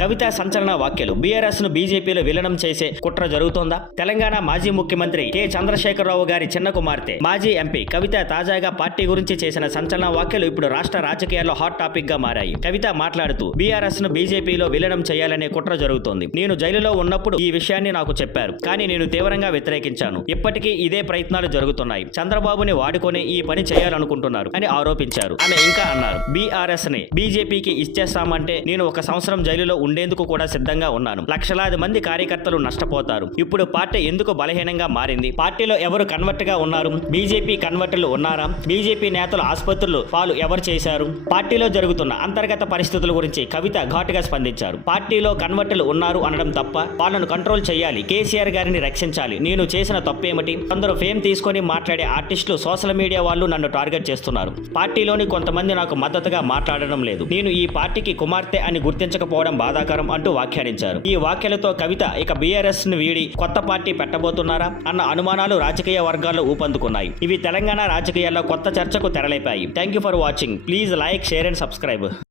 కవిత సంచలన వ్యాఖ్యలు. బీఆర్ఎస్ ను బీజేపీలో విలీనం చేసే కుట్ర జరుగుతోందా? తెలంగాణ మాజీ ముఖ్యమంత్రి కె చంద్రశేఖరరావు గారి చిన్న కుమార్తె మాజీ ఎంపీ కవిత తాజాగా పార్టీ గురించి చేసిన సంచలన వ్యాఖ్యలు ఇప్పుడు రాష్ట్ర రాజకీయాల్లో హాట్ టాపిక్ గా మారాయి. కవిత మాట్లాడుతూ బీఆర్ఎస్ ను బీజేపీలో విలీనం చేయాలనే కుట్ర జరుగుతోంది. నేను జైలులో ఉన్నప్పుడు ఈ విషయాన్ని నాకు చెప్పారు, కానీ నేను తీవ్రంగా వ్యతిరేకించాను. ఇప్పటికీ ఇదే ప్రయత్నాలు జరుగుతున్నాయి. చంద్రబాబుని వాడుకొని ఈ పని చేయాలనుకుంటున్నారు అని ఆరోపించారు. ఆమె ఇంకా అన్నారు, బీఆర్ఎస్ ని బీజేపీకి ఇచ్చేస్తామంటే నేను 1 సంవత్సరం జైలులో ఉండేందుకు కూడా సిద్ధంగా ఉన్నాను. లక్షలాది మంది కార్యకర్తలు నష్టపోతారు. ఇప్పుడు పార్టీ ఎందుకు బలహీనంగా మారింది? పార్టీలో ఎవరు కన్వర్ట్ గా ఉన్నారు? బీజేపీ కన్వర్టర్లు ఉన్నారా? బీజేపీ నేతలు ఆసుపత్రులు పాలు ఎవరు చేశారు? పార్టీలో జరుగుతున్న అంతర్గత పరిస్థితుల గురించి కవిత ఘాటుగా స్పందించారు. పార్టీలో కన్వర్టర్లు ఉన్నారు అనడం తప్ప, వాళ్ళను కంట్రోల్ చేయాలి, కేసీఆర్ గారిని రక్షించాలి. నేను చేసిన తప్పేమిటి? కొందరు ఫేమ్ తీసుకొని మాట్లాడే ఆర్టిస్టులు, సోషల్ మీడియా వాళ్ళు నన్ను టార్గెట్ చేస్తున్నారు. పార్టీలోని కొంతమంది నాకు మద్దతుగా మాట్లాడడం లేదు. నేను ఈ పార్టీకి కుమార్తె అని గుర్తించకపోవడం బాధాకరం అంటూ వ్యాఖ్యానించారు. ఈ వ్యాఖ్యలతో కవిత ఇక బీఆర్ఎస్ ను వీడి కొత్త పార్టీ పెట్టబోతున్నారా అన్న అనుమానాలు రాజకీయ వర్గాల్లో ఊపందుకున్నాయి. ఇవి తెలంగాణ రాజకీయాల్లో కొత్త చర్చకు తెరలేపాయి. Thank you for watching. Please like, share and subscribe.